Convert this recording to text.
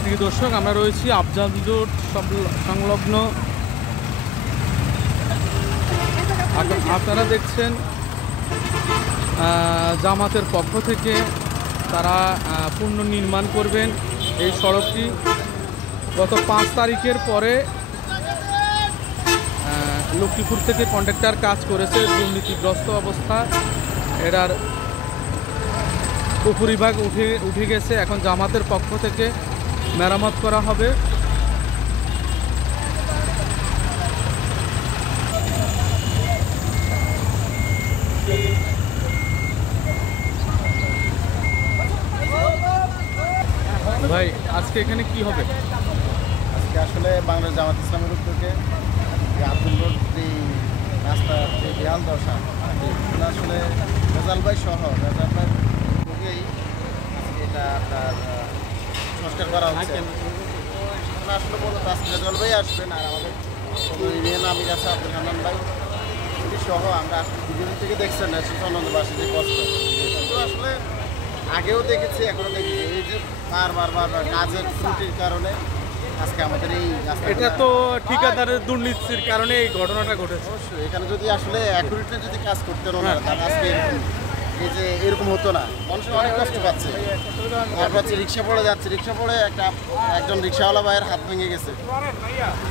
প্রিয় দর্শক, আমরা রয়েছি আফজাল রোড সংলগ্ন। আপনারা দেখছেন জামাতের পক্ষ থেকে তারা পুনর্নির্মাণ করবেন এই সড়কটি। গত 5 তারিখের পরে লক্ষ্মীপুর থেকে কন্ট্রাক্টর কাজ করেছে দুর্নীতিগ্রস্ত অবস্থা। এটার উপরিভাগ উঠে গেছে, এখন জামাতের পক্ষ থেকে মেরামত করা হবে। ভাই, আজকে এখানে কি হবে? আজকে আসলে বাংলাদেশ জামাত ইসলামের উদ্যোগে আব্দুল রোড যে রাস্তার যে দেয়াল দশা, এগুলো আসলে রেজাল ভাই সহ রেজাল ভাই উদ্যোগেই আজকে এটা আপনার সংস্কার করা হচ্ছে। আসলে মূলত আজকে রেজাল ভাই আসবেন, আর আমাদের ইউনিয়ন আমির আছে আব্দুল হান্নান ভাই সহ আমরা ভিডিও থেকে দেখছেন আনন্দবাসী যে কষ্ট। তো আসলে আগেও দেখেছি, এখনও দেখেছি, এই যে বারবার কাজের ত্রুটির কারণে আজকে আমাদের এই এটা তো ঠিকাদারের দুর্নীতির কারণে এই ঘটনাটা ঘটেছে। অবশ্যই এখানে যদি আসলে অ্যাকুরেটলি যদি কাজ করতেন ওনারা, তাহলে আজকে এই যে এরকম হতো না। মানুষ অনেক কষ্ট পাচ্ছে। তারপর হচ্ছে রিক্সা পড়ে যাচ্ছে, রিক্সা পড়ে একজন রিক্সাওয়ালা ভাইয়ের হাত ভেঙে গেছে। ঠিক আছে।